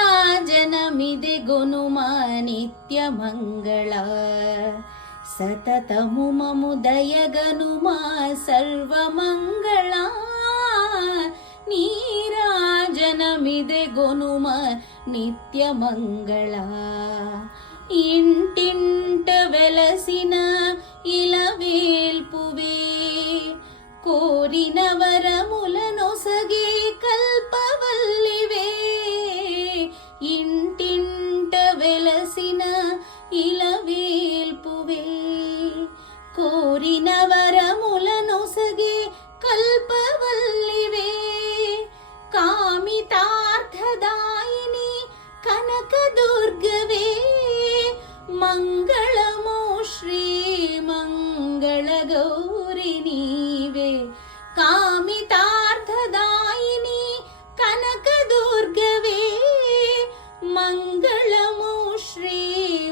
ನೀರಾಜನಮಿದೆ ಗೊನುಮ ನಿತ್ಯ ಮಂಗಳ ಸತತಮು ಮಮು ದಯಗನುಮ ಸರ್ವ ಮಂಗಳ ನೀರಾಜನಮಿದೆ ಗೊನುಮ ನಿತ್ಯ ಮಂಗಳ ఇంటింట వెలసిన ఇలవేల్పువే కోరిన వరములనొసగే కల్పవల్లివే ఇంటింట వెలసిన ఇలవేల్పువే కోరిన వరములనొసగే కల్పవల్లివే కామితార్థదాయిని కనకదుర్గవే మంగళమో శ్రీ మంగళ గౌరి నీవే కామితార్థదాయిని కనకదుర్గవే మంగళమో శ్రీ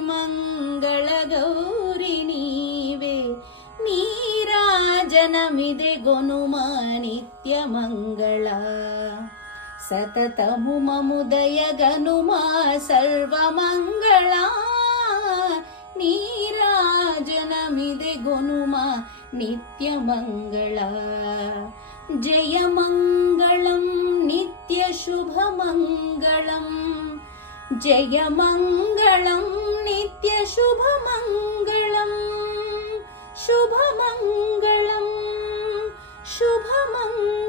మంగళ గౌరి నీవే నీరాజనమిదే గొనుమ నిత్య మంగళ సతతము మము దయగనుమ సర్వ మంగళ ನೀರಾಜನಮಿದೆ ಗೊನುಮ ನಿತ್ಯ ಮಂಗಳ ಜಯ ಮಂಗಳಂ ನಿತ್ಯ ಶುಭ ಮಂಗಳಂ ಜಯ ಮಂಗಳಂ ನಿತ್ಯ ಶುಭ ಮಂಗಳಂ ಶುಭ ಮಂಗಳಂ ಶುಭ ಮಂಗಳಂ